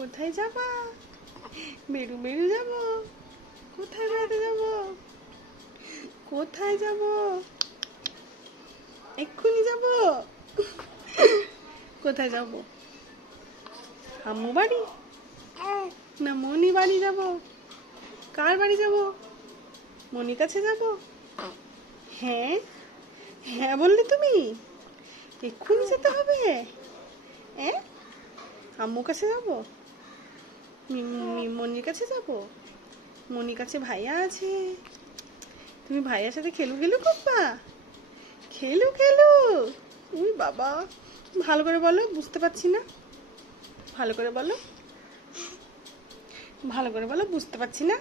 কোথায় যাবা? মেরু মেরু যাব? কোথায় বেড়াতে যাব? কোথায় যাব? এক্ষুনি যাব? কোথায় যাব? আম্মু বাড়ি না মনি বাড়ি যাব? কার বাড়ি যাব? মনির কাছে যাব? হ্যাঁ হ্যাঁ বললে তুমি? এক্ষুনি যেতে হবে? হ্যাঁ আম্মুর কাছে যাব? মনির কাছে যাব? মনির কাছে ভাইয়া আছে, তুমি ভাইয়ার সাথে খেলু খেলু করবা? খেলু খেলু? উই বাবা, ভালো করে বলো, বুঝতে পারছি না। ভালো করে বলো, ভালো করে বলো, বুঝতে পারছি না।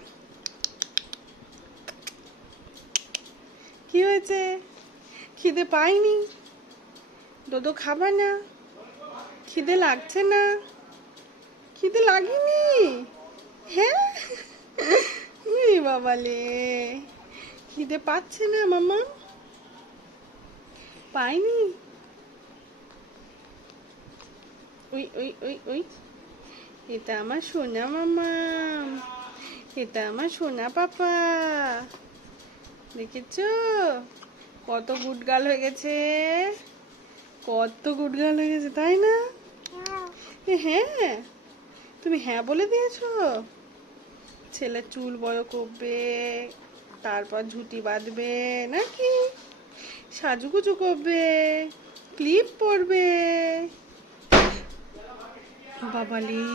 কি হয়েছে? খিদে পাইনি? দোদো খাবা না? খিদে লাগছে না? খিদে লাগেনি? হ্যাঁ উই বাবালে, খিদে পাচ্ছে না মামা? পাইনি? উই উই উই উই, এটা আমার সোনা মামা, এটা আমার সোনা পাপা। দেখেছো কত গুডগার্ল হয়ে গেছে, কত গুডগার্ল হয়ে গেছে, তাই না? হ্যাঁ তুমি হ্যাঁ বলে দিয়েছো। ছেলের চুল বড় করবে, তারপর ঝুঁটি বাঁধবে নাকি, সাজুগুজু করবে, ক্লিপ পরবে। বাবালি